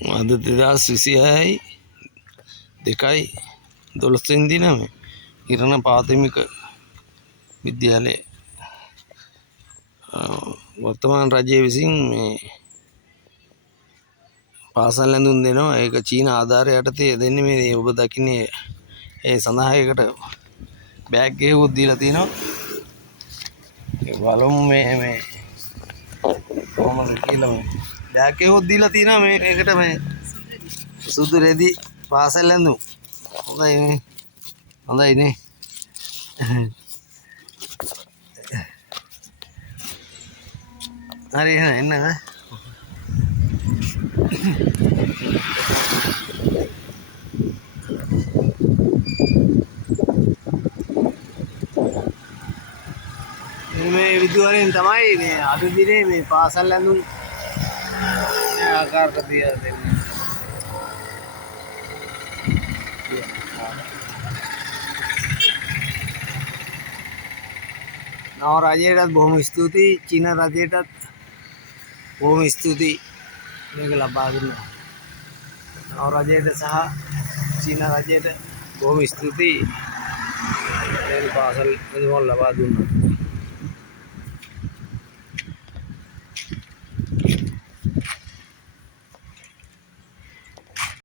අද 2026 2/12 දින මේ ඉරණ ප්‍රාථමික විද්‍යාලය වර්තමාන රජය විසින් මේ පාසල් ඇඳුම් දෙනවා. ඒක චීන ආධාරය යටතේ දෙන්නේ. මේ ඔබ දකින්නේ ඒ සඳහා ඒකට බෑග් එකකුත් දීලා තිනවා. ඒ බලමු මේ කොහොමද කියලා. මේ බෑග් එකකුත් දීලා තිනවා මේකට මේ සුදු රෙදි පාසල් ඇඳුම්. හොඳයි නේ. හොඳයි නේ. හරි එන්න මේ විදුවරෙන් තමයි මේ අද දිනේ මේ පාසල් ඇඳුම් ආකාරයට තියලා දෙන්නේ. නව රජයටත් බොහොම ස්තුතියි. චීන රජයටත් බොහොම ස්තුතියි මේක ලබා දුන්නා. නව රජයට සහ චීන රජයට බොහොම ස්තුතියි මේ පාසල් ඇඳුම් ලබා දුන්නා.